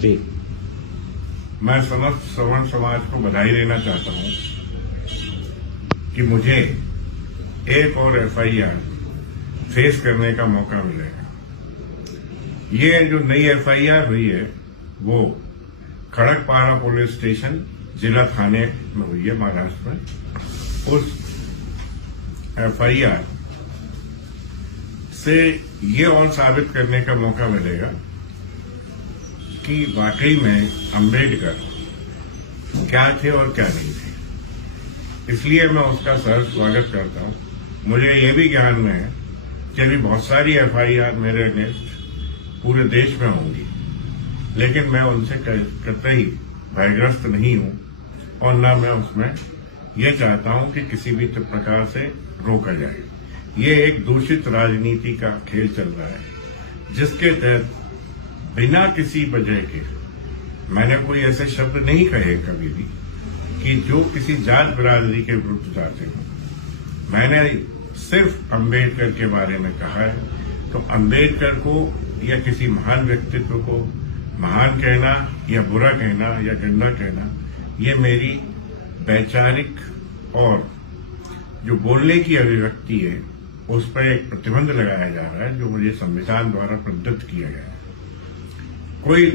जी। मैं समस्त सवर्ण समाज को बधाई देना चाहता हूं कि मुझे एक और एफआईआर फेस करने का मौका मिलेगा। ये जो नई एफआईआर हुई है वो खड़कपारा पुलिस स्टेशन जिला थाने में हुई है महाराष्ट्र में। उस एफआईआर से ये और साबित करने का मौका मिलेगा कि वाकई में अंबेडकर क्या थे और क्या नहीं थे। इसलिए मैं उसका सहर्ष स्वागत करता हूं। मुझे ये भी ज्ञान में है कि अभी बहुत सारी एफआईआर मेरे अगेंस्ट पूरे देश में होंगी, लेकिन मैं उनसे कतई भयग्रस्त नहीं हूं और न मैं उसमें ये चाहता हूं कि किसी भी प्रकार से रोका जाए। ये एक दूषित राजनीति का खेल चल रहा है, जिसके तहत बिना किसी वजह के, मैंने कोई ऐसे शब्द नहीं कहे कभी भी कि जो किसी जात बिरादरी के विरुद्ध जाते हो। मैंने सिर्फ अंबेडकर के बारे में कहा है। तो अंबेडकर को या किसी महान व्यक्तित्व को महान कहना या बुरा कहना या गंदा कहना, ये मेरी वैचारिक और जो बोलने की अभिव्यक्ति है उस पर एक प्रतिबंध लगाया जा रहा है, जो मुझे संविधान द्वारा प्रदत्त किया गया है। कोई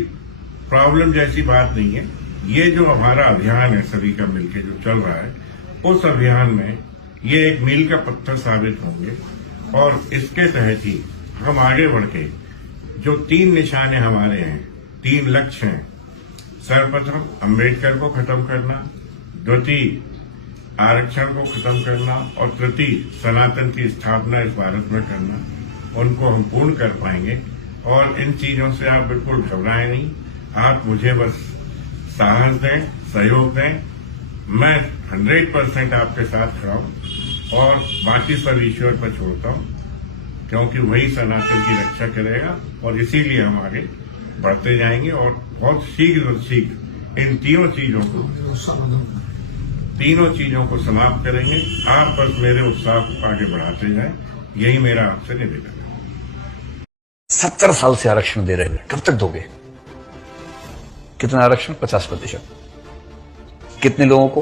प्रॉब्लम जैसी बात नहीं है। ये जो हमारा अभियान है सभी का मिलकर जो चल रहा है, उस अभियान में ये एक मील का पत्थर साबित होंगे और इसके तहत ही हम आगे बढ़ के जो 3 निशाने हमारे हैं, 3 लक्ष्य हैं। सर्वप्रथम अंबेडकर को खत्म करना, द्वितीय आरक्षण को खत्म करना और तृतीय सनातन की स्थापना इस भारत में करना। उनको हम पूर्ण कर पाएंगे और इन चीजों से आप बिल्कुल घबराएं नहीं। आप मुझे बस साहस दें, सहयोग दें। मैं 100% आपके साथ खड़ा हूं और बाकी सब ईश्वर पर छोड़ता हूं, क्योंकि वही सनातन की रक्षा करेगा और इसीलिए हम आगे बढ़ते जाएंगे और बहुत शीघ्र इन तीनों चीजों को समाप्त करेंगे। आप बस मेरे उत्साह को आगे बढ़ाते जाएं, यही मेरा आपसे निवेदन है। 70 साल से आरक्षण दे रहे हैं, कब तक दोगे? कितना आरक्षण? 50%। कितने लोगों को?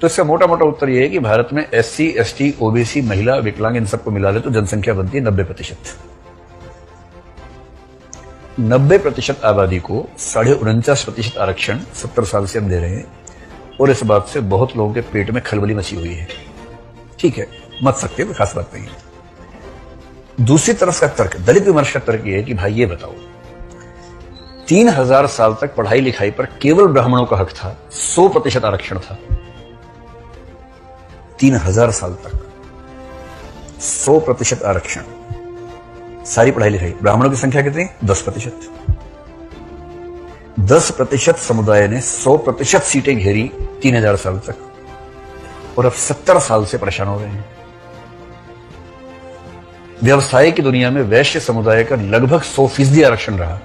तो इसका मोटा मोटा उत्तर यह है कि भारत में SC, ST, OBC, महिला, विकलांग, इन सबको मिला ले तो जनसंख्या बनती है 90%। 90% आबादी को 49.5% आरक्षण 70 साल से हम दे रहे हैं और इस बात से बहुत लोगों के पेट में खलबली मची हुई है। ठीक है, मत सकते, कोई खास बात नहीं है। दूसरी तरफ का तर्क, दलित विमर्श का तर्क यह है कि भाई ये बताओ, 3000 साल तक पढ़ाई लिखाई पर केवल ब्राह्मणों का हक था, 100% आरक्षण था। 3000 साल तक 100% आरक्षण, सारी पढ़ाई लिखाई। ब्राह्मणों की संख्या कितनी? 10%। 10% समुदाय ने 100% सीटें घेरी 3000 साल तक और अब 70 साल से परेशान हो रहे हैं। व्यवसाय की दुनिया में वैश्य समुदाय का लगभग 100% आरक्षण रहा,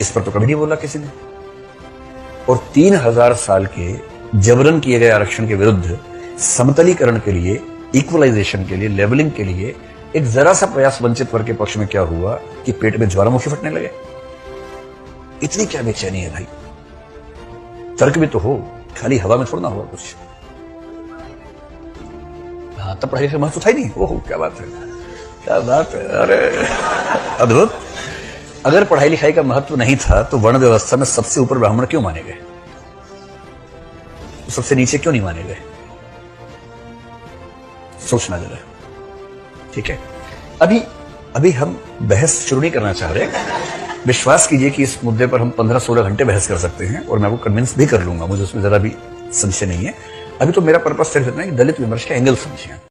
इस पर तो कभी नहीं बोला किसी ने। और 3000 साल के जबरन किए गए आरक्षण के विरुद्ध समतलीकरण के लिए, इक्वलाइजेशन के लिए, लेवलिंग के लिए एक जरा सा प्रयास वंचित वर्ग के पक्ष में क्या हुआ कि पेट में ज्वालामुखी फटने लगे। इतनी क्या बेचैनी है भाई? तर्क भी तो हो, खाली हवा में थोड़ा ना हुआ कुछ। हाँ, तब पढ़ाई का महत्व था ही नहीं। ओहो, क्या बात है, क्या बात है, अरे अद्भुत। अगर पढ़ाई लिखाई का महत्व नहीं था तो वर्ण व्यवस्था में सबसे ऊपर ब्राह्मण क्यों माने गए? तो सबसे नीचे क्यों नहीं माने गए? सोचना जरा। ठीक है, अभी हम बहस शुरू नहीं करना चाह रहे। विश्वास कीजिए कि इस मुद्दे पर हम 15-16 घंटे बहस कर सकते हैं और मैं आपको कन्विंस भी कर लूंगा, मुझे उसमें जरा भी संशय नहीं है। अभी तो मेरा पर्पस सिर्फ इतना है कि दलित विमर्श के एंगल समझें।